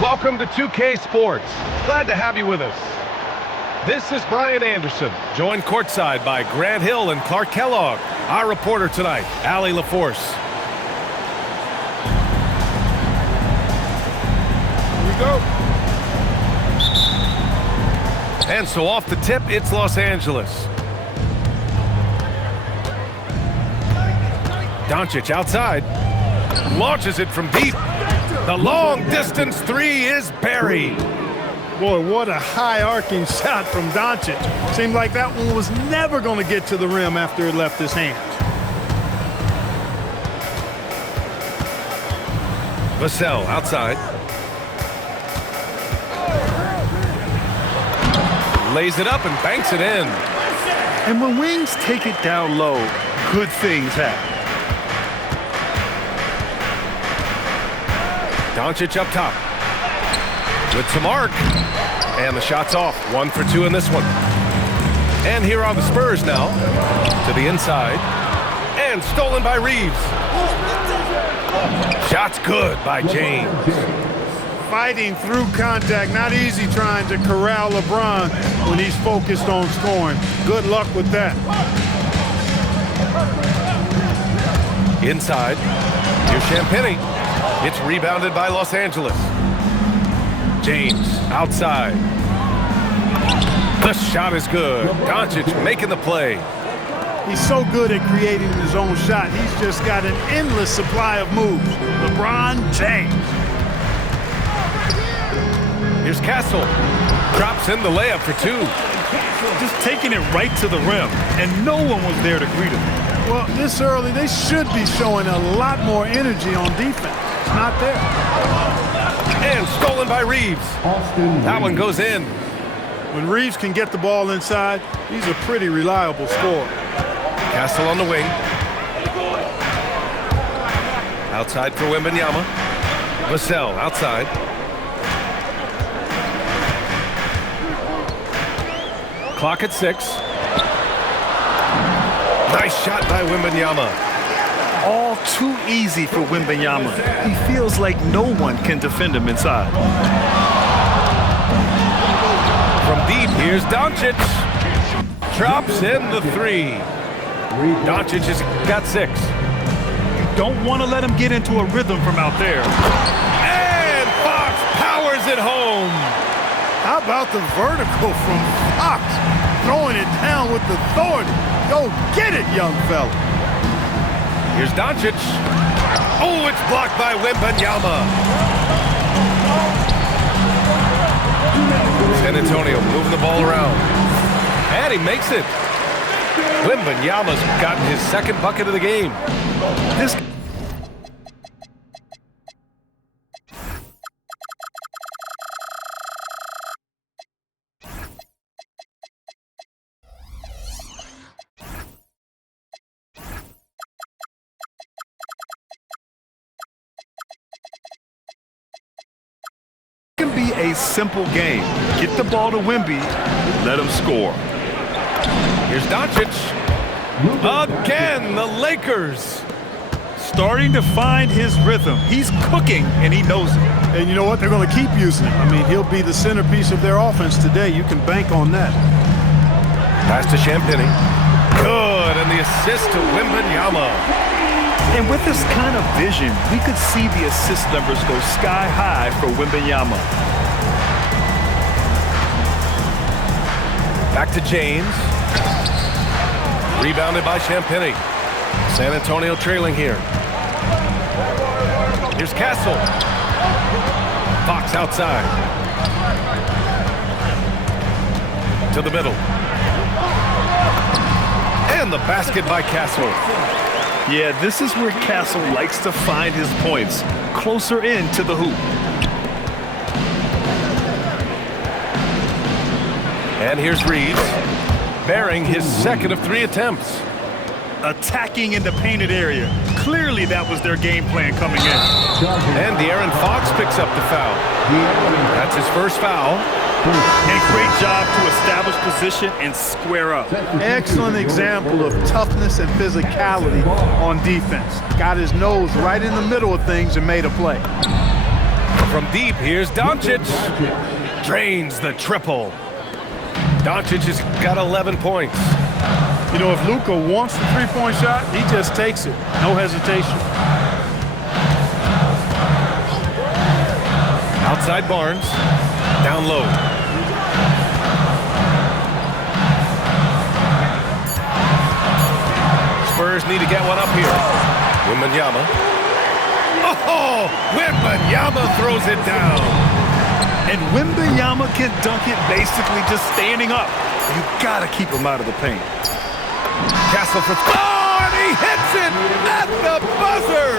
Welcome to 2K Sports. Glad to have you with us. This is Brian Anderson, joined courtside by Grant Hill and Clark Kellogg. Our reporter tonight, Allie LaForce. Here we go. And so off the tip, it's Los Angeles. Doncic outside. Launches it from deep. The long-distance three is buried. Boy, what a high-arcing shot from Doncic. Seemed like that one was never going to get to the rim after it left his hands. Vassell outside. Lays it up and banks it in. And when wings take it down low, good things happen. Doncic up top. Good to mark. And the shot's off. 1 for 2 in this one. And here are the Spurs now. To the inside. And stolen by Reeves. Shot's good by James. Fighting through contact. Not easy trying to corral LeBron when he's focused on scoring. Good luck with that. Inside. Here's Champagnie. It's rebounded by Los Angeles. James outside. The shot is good. Doncic making the play. He's so good at creating his own shot. He's just got an endless supply of moves. LeBron James. Here's Castle. Drops in the layup for 2. Just taking it right to the rim, and no one was there to greet him. Well, this early, they should be showing a lot more energy on defense. It's not there. And stolen by Reeves. That one goes in. When Reeves can get the ball inside, he's a pretty reliable scorer. Castle on the wing. Outside for WEMBANYAMA. Vassell outside. Clock at 6. Nice shot by WEMBANYAMA. All too easy for WEMBANYAMA. He feels like no one can defend him inside. From deep, here's Doncic. Drops in the 3. Doncic has got 6. You don't want to let him get into a rhythm from out there. And Fox powers it home. How about the vertical from Fox? Throwing it down with authority. Go get it, young fella. Here's Doncic. Oh, it's blocked by WEMBANYAMA. San Antonio moving the ball around. And he makes it. WEMBANYAMA's gotten his second bucket of the game. This can be a simple game. Get the ball to Wemby, let him score. Here's Doncic. Again, the Lakers. Starting to find his rhythm. He's cooking, and he knows it. And you know what? They're going to keep using him. I mean, he'll be the centerpiece of their offense today. You can bank on that. Pass to Champagnie. Good, and the assist to WEMBANYAMA. And with this kind of vision, we could see the assist numbers go sky high for WEMBANYAMA. Back to James. Rebounded by Champagnie. San Antonio trailing here. Here's Castle. Fox outside. To the middle. And the basket by Castle. Yeah, this is where Castle likes to find his points, closer in to the hoop. And here's Reeves, bearing his second of 3 attempts. Attacking in the painted area. Clearly that was their game plan coming in. And De'Aaron Fox picks up the foul. That's his first foul. And great job to establish position and square up. Excellent example of toughness and physicality on defense. Got his nose right in the middle of things and made a play. from deep, here's Doncic. Drains the triple. Doncic has got 11 points. You know, if Luka wants the three-point shot, he just takes it. No hesitation. Outside Barnes. Down low. Spurs need to get one up here. Wembanyama. Oh! Wembanyama throws it down. And Wembanyama can dunk it basically just standing up. You gotta keep him out of the paint. Castle for... Oh, and he hits it at the buzzer!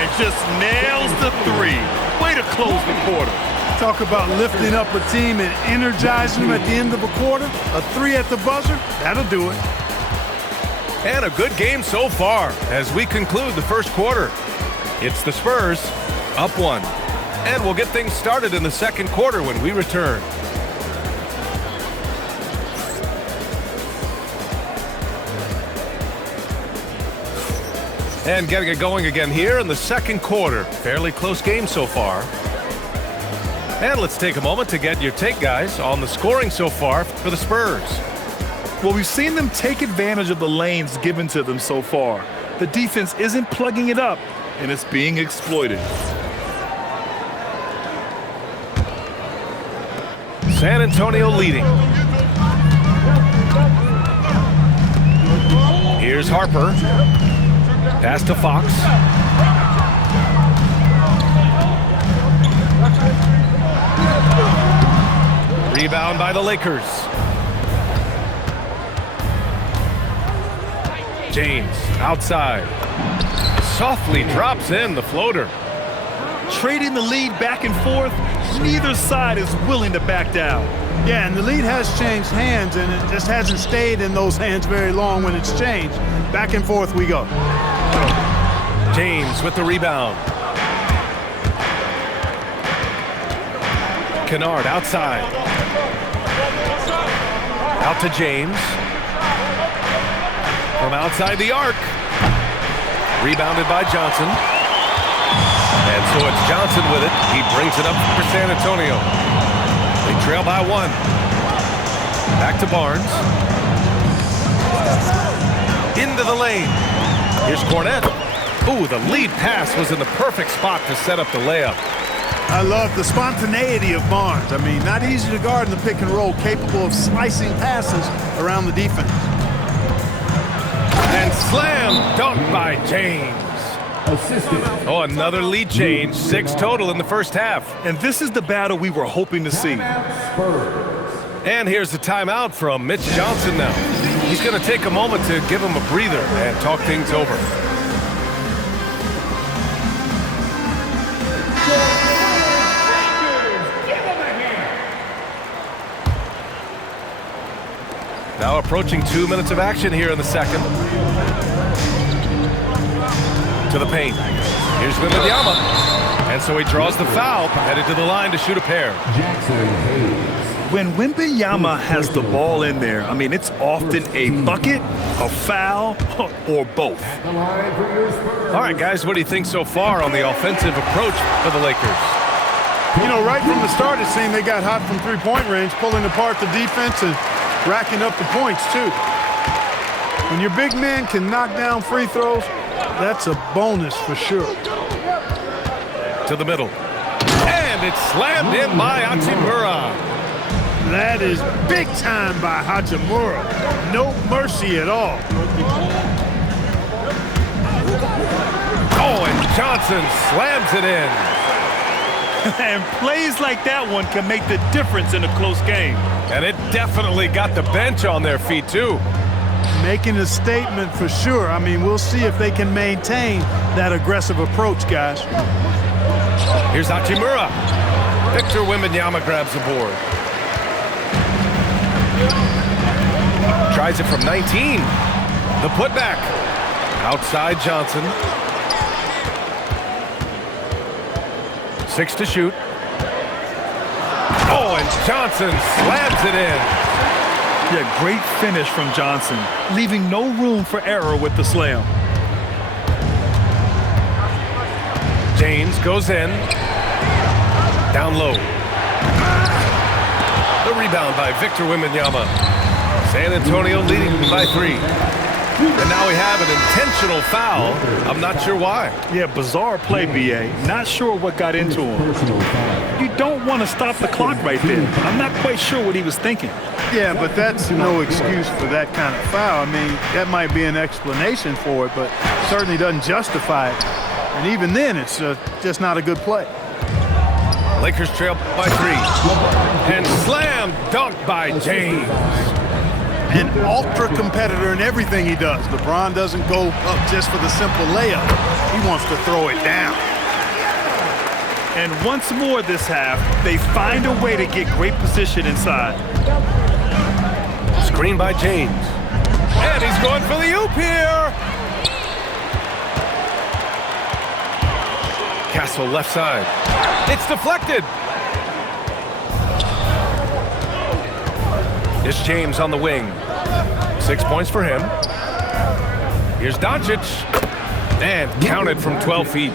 And just nails the three. Way to close the quarter. Talk about lifting up a team and energizing them at the end of a quarter. A three at the buzzer, that'll do it. And a good game so far as we conclude the first quarter. It's the Spurs up 1. And we'll get things started in the second quarter when we return. And getting it going again here in the second quarter. Fairly close game so far. And let's take a moment to get your take, guys, on the scoring so far for the Spurs. Well, we've seen them take advantage of the lanes given to them so far. The defense isn't plugging it up, and it's being exploited. San Antonio leading. Here's Harper. Pass to Fox. Rebound by the Lakers. James outside. Softly drops in the floater. Trading the lead back and forth, neither side is willing to back down. Yeah, and the lead has changed hands, and it just hasn't stayed in those hands very long when it's changed. Back and forth we go. James with the rebound. Kennard outside. Out to James. From outside the arc. Rebounded by Johnson. And so it's Johnson with it. He brings it up for San Antonio. They trail by 1. Back to Barnes. Into the lane. Here's Cornette. Ooh, the lead pass was in the perfect spot to set up the layup. I love the spontaneity of Barnes. I mean, not easy to guard in the pick and roll, capable of slicing passes around the defense. And slam dunk by James. Oh, another lead change. 6 total in the first half. And this is the battle we were hoping to see. And here's the timeout from Mitch Johnson now. He's going to take a moment to give him a breather and talk things over. Now approaching 2 minutes of action here in the second. To the paint. Here's Wembanyama. And so he draws the foul, headed to the line to shoot a pair. When Wembanyama has the ball in there, I mean, it's often a bucket, a foul, or both. All right, guys, what do you think so far on the offensive approach for the Lakers? You know, right from the start, it seemed they got hot from three-point range, pulling apart the defense and racking up the points, too. When your big man can knock down free throws, that's a bonus for sure. To the middle. And it's slammed in by Hachimura. That is big time by Hachimura. No mercy at all. Oh, and Johnson slams it in. And plays like that one can make the difference in a close game. And it definitely got the bench on their feet, too. Making a statement for sure. I mean, we'll see if they can maintain that aggressive approach, guys. Here's Hachimura. Victor Wembanyama grabs the board. Tries it from 19. The putback. Outside Johnson. 6 to shoot. Oh, and Johnson slams it in. Yeah, great finish from Johnson, leaving no room for error with the slam. James goes in. Down low. The rebound by Victor Wembanyama. San Antonio leading by 3. And now we have an intentional foul. I'm not sure why. Yeah, bizarre play, B.A. Not sure what got into him. You don't want to stop the clock right there. I'm not quite sure what he was thinking. Yeah, but that's no excuse for that kind of foul. I mean, that might be an explanation for it, but certainly doesn't justify it. And even then, it's just not a good play. Lakers trail by 3. And slam dunk by James. An ultra competitor in everything he does. LeBron doesn't go up just for the simple layup. He wants to throw it down. And once more this half, they find a way to get great position inside. Screen by James. And he's going for the oop here. Castle left side. It's deflected. It's James on the wing. 6 points for him. Here's Doncic. And counted from 12 feet.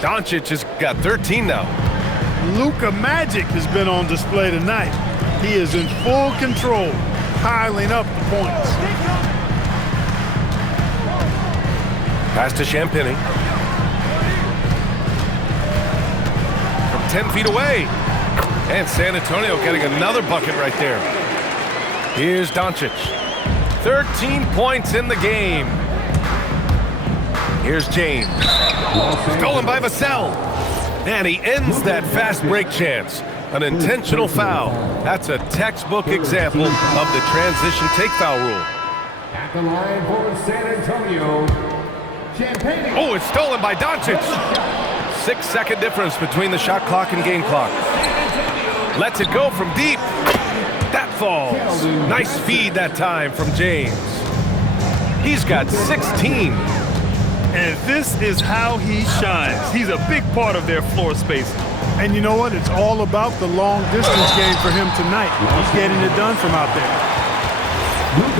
Doncic has got 13 now. Luka Magic has been on display tonight. He is in full control, piling up the points. Pass to Champagny. From 10 feet away. And San Antonio getting another bucket right there. Here's Doncic. 13 points in the game. Here's James. Stolen by Vassell. And he ends that fast break chance. An intentional foul. That's a textbook example of the transition take foul rule. At the line for San Antonio, Champagny. Oh, it's stolen by Doncic. 6-second difference between the shot clock and game clock. Lets it go from deep. That falls. Nice feed that time from James. He's got 16. And this is how he shines. He's a big part of their floor spacing. And you know what? It's all about the long distance game for him tonight. He's getting it done from out there.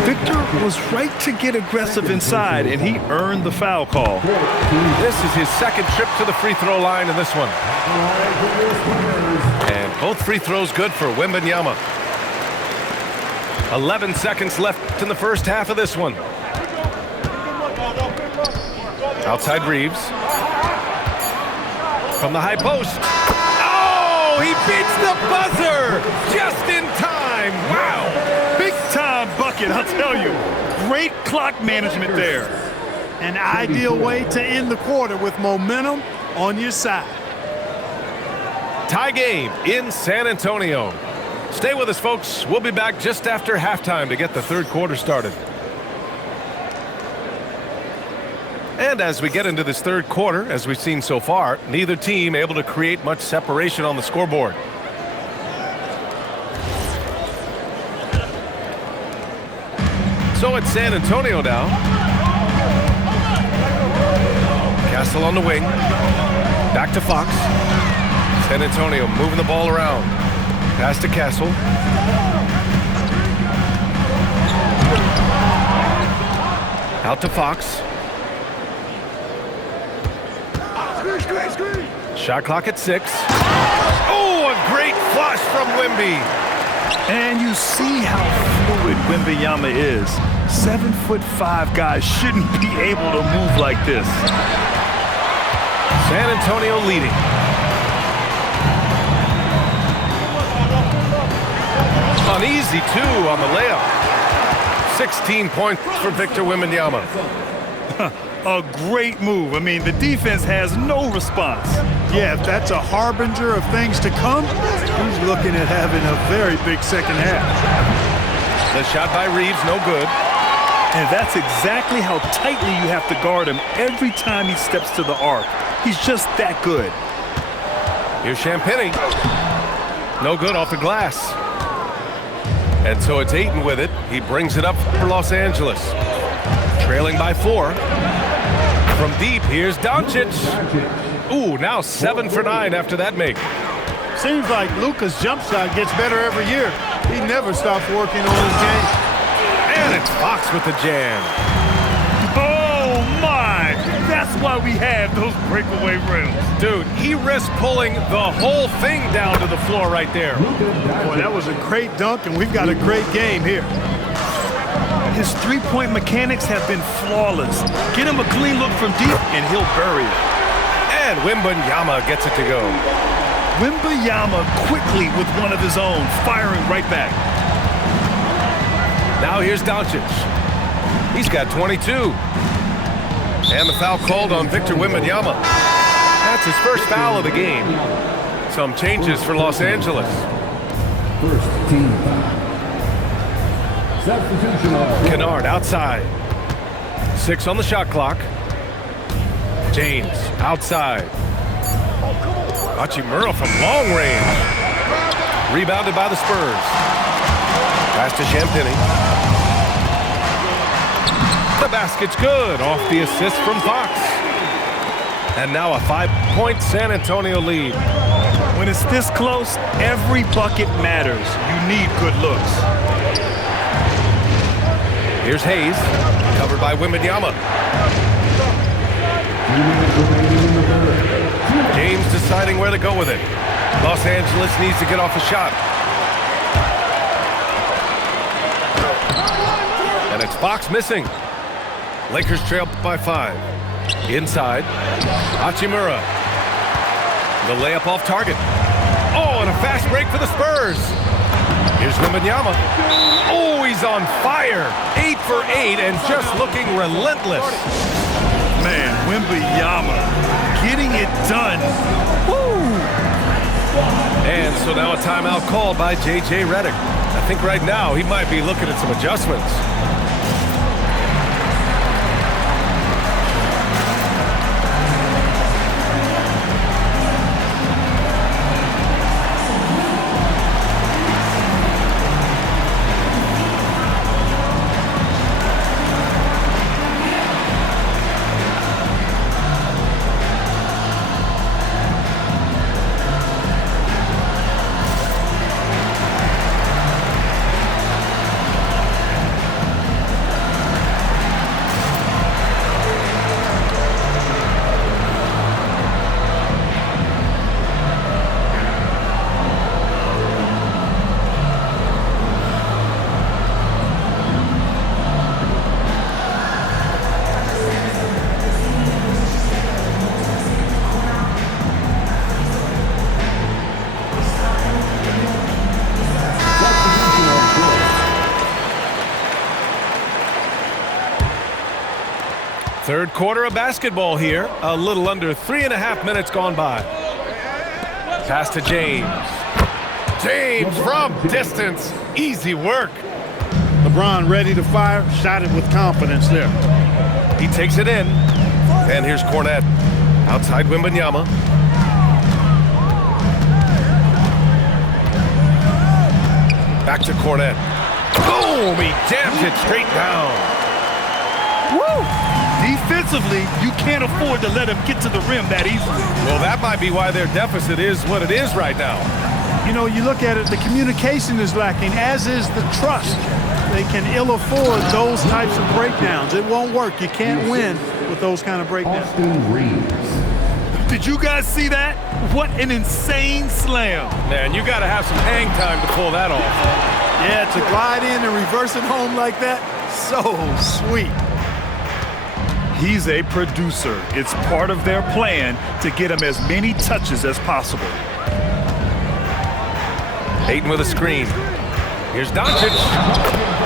Victor was right to get aggressive inside, and he earned the foul call. This is his second trip to the free throw line in this one. And both free throws good for Wembanyama. 11 seconds left in the first half of this one. Outside Reeves. From the high post. Oh, he beats the buzzer just in time. Wow. Big time bucket, I'll tell you. Great clock management there. An ideal way to end the quarter with momentum on your side. Tie game in San Antonio. Stay with us, folks. We'll be back just after halftime to get the third quarter started. And as we get into this third quarter, as we've seen so far, neither team able to create much separation on the scoreboard. So it's San Antonio now. Castle on the wing. Back to Fox. San Antonio moving the ball around. Pass to Castle. Out to Fox. Shot clock at 6. Oh, a great flush from Wemby. And you see how fluid Wembanyama is. 7'5" guys shouldn't be able to move like this. San Antonio leading. Uneasy, too, on the layup. 16 points for Victor Wembanyama. A great move. I mean, the defense has no response. Yeah, if that's a harbinger of things to come, he's looking at having a very big second half. The shot by Reeves, no good. And that's exactly how tightly you have to guard him every time he steps to the arc. He's just that good. Here's Champagny. No good off the glass. And so it's Ayton with it. He brings it up for Los Angeles. Trailing by 4. From deep, here's Doncic. Ooh, now 7 for 9 after that make. Seems like Luka's jump shot gets better every year. He never stops working on his game. And it's Fox with the jam. Oh, my! That's That's why we have those breakaway rims. Dude, he risked pulling the whole thing down to the floor right there. Boy, that was a great dunk, and we've got a great game here. His three-point mechanics have been flawless. Get him a clean look from deep, and he'll bury it. And WEMBANYAMA gets it to go. WEMBANYAMA quickly with one of his own, firing right back. Now here's Doncic. He's got 22. And the foul called on Victor WEMBANYAMA. That's his first foul of the game. Some changes for Los Angeles. First team foul. Substitution of Kennard outside. 6 on the shot clock. James outside. Hachimura from long range. Rebounded by the Spurs. Pass to Champagny. The basket's good off the assist from Fox. And now a 5-point San Antonio lead. When it's this close, every bucket matters. You need good looks. Here's Hayes, covered by WEMBANYAMA. James deciding where to go with it. Los Angeles needs to get off a shot. And it's Fox missing. Lakers trail by 5. Inside, Hachimura. The layup off target. Oh, and a fast break for the Spurs. Here's WEMBANYAMA. Oh, he's on fire. 8 for 8 and just looking relentless. Man, WEMBANYAMA getting it done. Woo! And so now a timeout called by J.J. Redick. I think right now he might be looking at some adjustments. Third quarter of basketball here. A little under 3.5 minutes gone by. Pass to James. James from distance. Easy work. LeBron ready to fire, shot it with confidence there. He takes it in. And here's Cornette. Outside WEMBANYAMA. Back to Cornette. Boom! He jams it straight down. Woo! Defensively, you can't afford to let him get to the rim that easily. Well, that might be why their deficit is what it is right now. You know, you look at it, the communication is lacking, as is the trust. They can ill afford those types of breakdowns. It won't work. You can't win with those kind of breakdowns. Austin Reeves. Did you guys see that? What an insane slam. Man, you got to have some hang time to pull that off. Yeah, to glide in and reverse it home like that, so sweet. He's a producer. It's part of their plan to get him as many touches as possible. Ayton with a screen. Here's Doncic.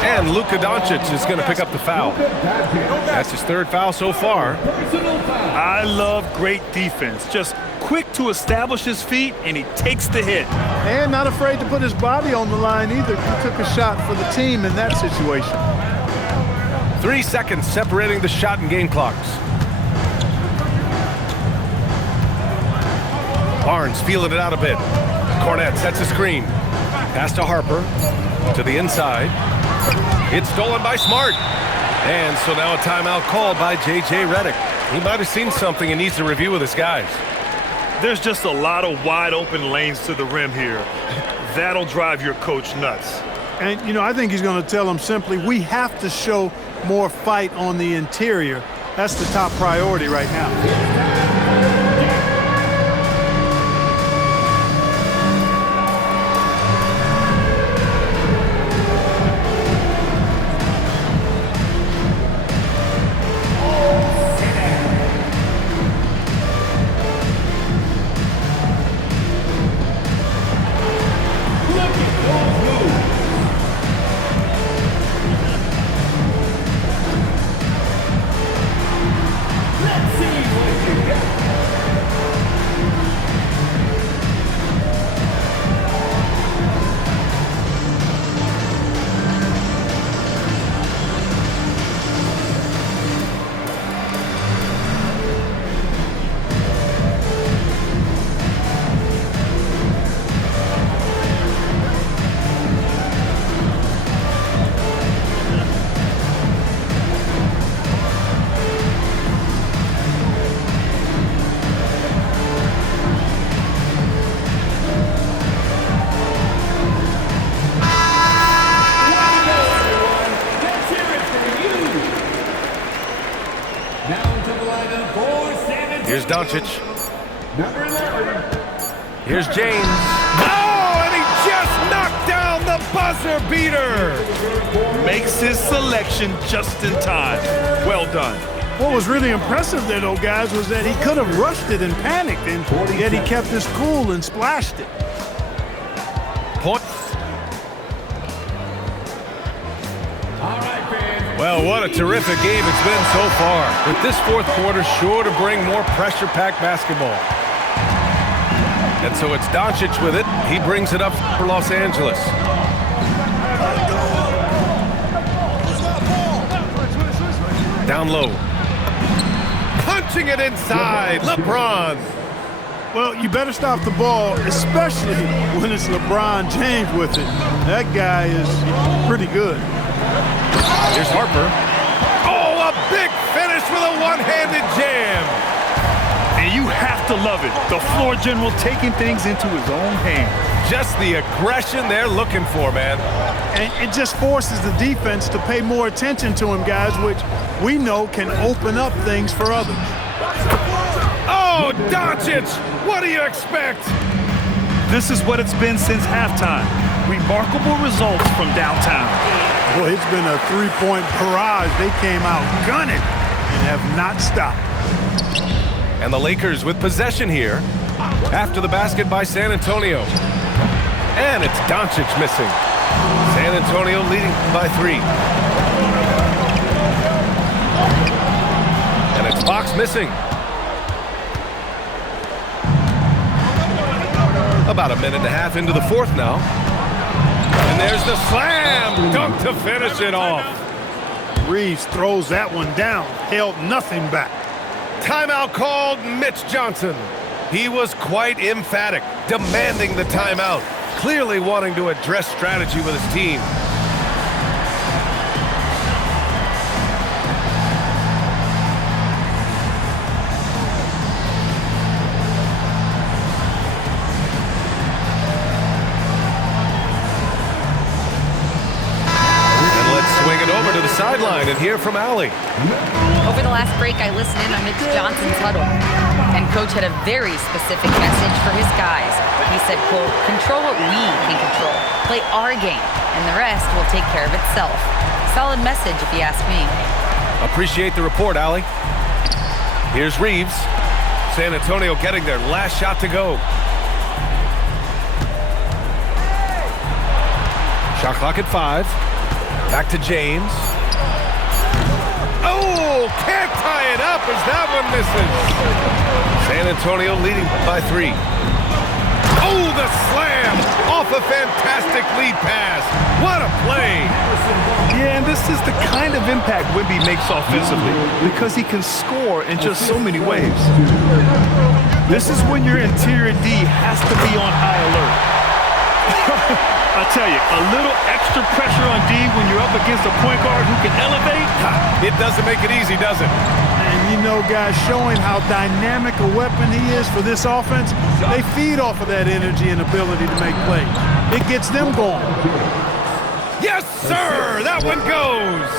And Luka Doncic is going to pick up the foul. That's his third foul so far. I love great defense. Just quick to establish his feet, and he takes the hit. And not afraid to put his body on the line either. He took a shot for the team in that situation. 3 seconds separating the shot and game clocks. Barnes feeling it out a bit. Cornette sets a screen. Pass to Harper. To the inside. It's stolen by Smart. And so now a timeout called by J.J. Redick. He might have seen something and needs to review with his guys. There's just a lot of wide open lanes to the rim here. That'll drive your coach nuts. And, you know, I think he's going to tell them simply, we have to show more fight on the interior. That's the top priority right now. Here's Doncic. Number 11. Here's James. Oh, and he just knocked down the buzzer beater. Makes his selection just in time. Well done. What was really impressive there, though, guys, was that he could have rushed it and panicked, and yet he kept his cool and splashed it. Point. All right, fans. Well, what a terrific game it's been so far. With this fourth quarter sure to bring more pressure-packed basketball. And so it's Doncic with it. He brings it up for Los Angeles. Down low. Punching it inside. LeBron. Well, you better stop the ball, especially when it's LeBron James with it. That guy is pretty good. Here's Harper. Oh, a big finish with a one-handed jam. And you have to love it. The floor general taking things into his own hands. Just the aggression they're looking for, man. And it just forces the defense to pay more attention to him, guys, which we know can open up things for others. Oh, Doncic! What do you expect? This is what it's been since halftime. Remarkable results from downtown. Boy, it's been a three-point barrage. They came out gunning and have not stopped. And the Lakers with possession here after the basket by San Antonio. And it's Doncic missing. San Antonio leading by 3. And it's Fox missing. About a minute and a half into the fourth now. And there's the slam dunk to finish it off. Reeves throws that one down, held nothing back. Timeout called. Mitch Johnson. He was quite emphatic, demanding the timeout, clearly wanting to address strategy with his team. Over to the sideline and hear from Allie. Over the last break, I listened in on Mitch Johnson's huddle, and Coach had a very specific message for his guys. He said, quote, "Control what we can control. Play our game, and the rest will take care of itself." Solid message, if you ask me. Appreciate the report, Allie. Here's Reeves. San Antonio getting their last shot to go. Shot clock at 5. Back to James. Oh, can't tie it up as that one misses. San Antonio leading by 3. Oh, the slam off a fantastic lead pass. What a play. Yeah, and this is the kind of impact Wemby makes offensively because he can score in just so many ways. This is when your interior D has to be on high alert. I tell you, a little extra pressure on D when you're up against a point guard who can elevate. It doesn't make it easy, does it? And you know, guys, showing how dynamic a weapon he is for this offense, they feed off of that energy and ability to make plays. It gets them going. Yes, sir! That one goes!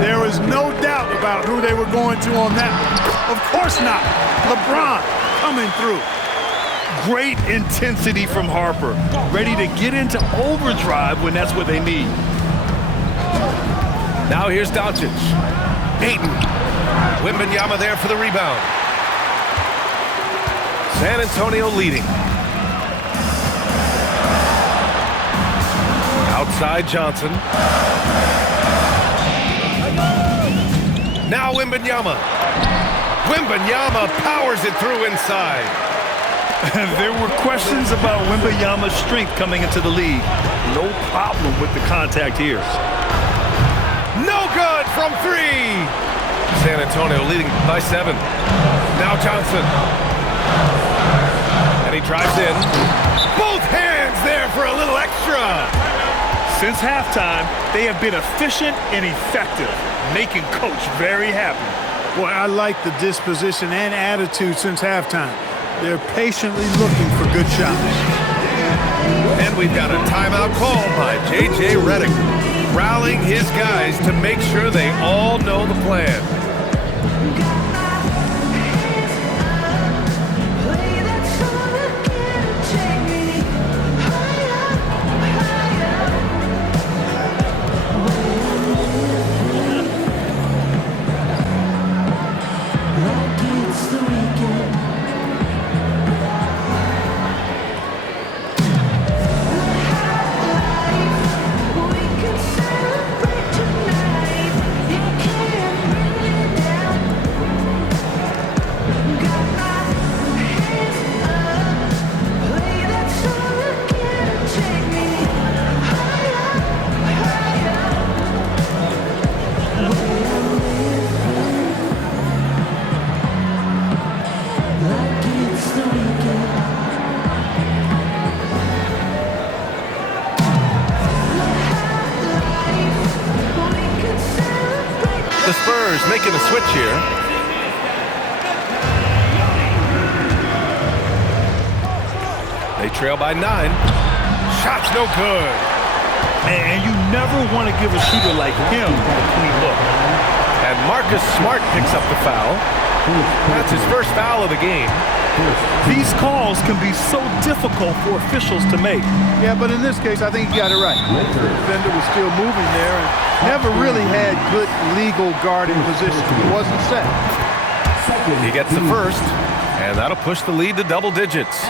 There was no doubt about who they were going to on that one. Of course not. LeBron coming through. Great intensity from Harper. Ready to get into overdrive when that's what they need. Now here's Doncic. Ayton. WEMBANYAMA there for the rebound. San Antonio leading. Outside Johnson. Now WEMBANYAMA. WEMBANYAMA powers it through inside. There were questions about WEMBANYAMA's strength coming into the league. No problem with the contact here. No good from three. San Antonio leading by 7. Now Johnson. And he drives in. Both hands there for a little extra. Since halftime, they have been efficient and effective, making Coach very happy. Boy, I like the disposition and attitude since halftime. They're patiently looking for good shots. And we've got a timeout call by J.J. Redick, rallying his guys to make sure they all know the plan. The Spurs making a switch here. They trail by 9. Shot's no good. And you never want to give a shooter like him a clean look. And Marcus Smart picks up the foul. That's his first foul of the game. These calls can be so difficult for officials to make. Yeah, but in this case, I think he got it right. The defender was still moving there and never really had good legal guarding position. He wasn't set. He gets the first, and that'll push the lead to double digits.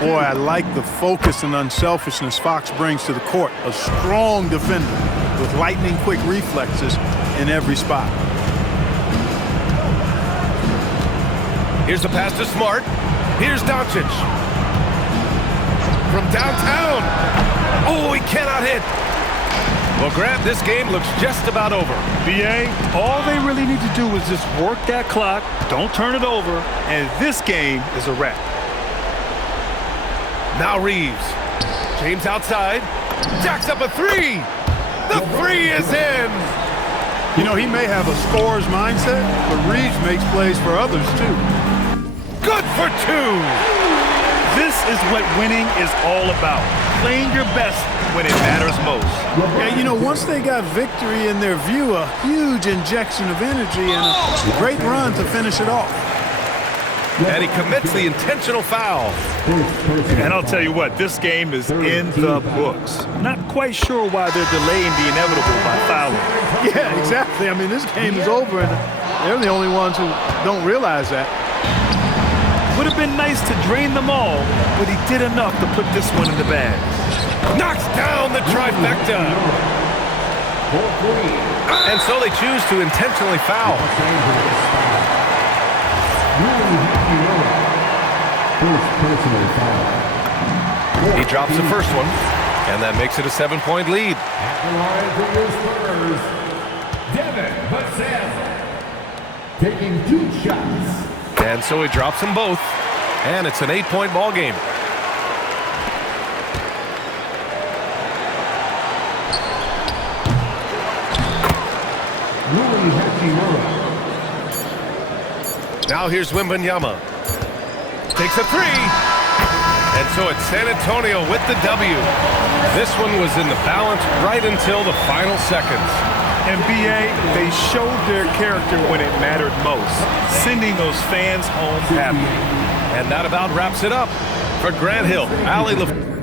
Boy, I like the focus and unselfishness Fox brings to the court. A strong defender with lightning-quick reflexes in every spot. Here's the pass to Smart. Here's Doncic. From downtown. Oh, he cannot hit. Well, Grant, this game looks just about over. B.A., all they really need to do is just work that clock, don't turn it over, and this game is a wrap. Now Reeves. James outside. Jacks up a 3. The 3 is in. You know, he may have a scorer's mindset, but Reeves makes plays for others, too. Good for 2. This is what winning is all about. Playing your best when it matters most. And, you know, once they got victory in their view, a huge injection of energy and a great run to finish it off. And he commits the intentional foul. And I'll tell you what, this game is in the books. Not quite sure why they're delaying the inevitable by fouling. Yeah, exactly. I mean, this game is over, and they're the only ones who don't realize that. Would have been nice to drain them all, but he did enough to put this one in the bag. Knocks down the trifecta. And so they choose to intentionally foul. He drops the first one, and that makes it a 7-point lead. Taking 2 shots. And so he drops them both, and it's an 8-point ball game. Now here's WEMBANYAMA. Takes a 3. And so it's San Antonio with the W. This one was in the balance right until the final seconds. And B.A., they showed their character when it mattered most, sending those fans home happy. And that about wraps it up. For Grant Hill, Allie LaFleur.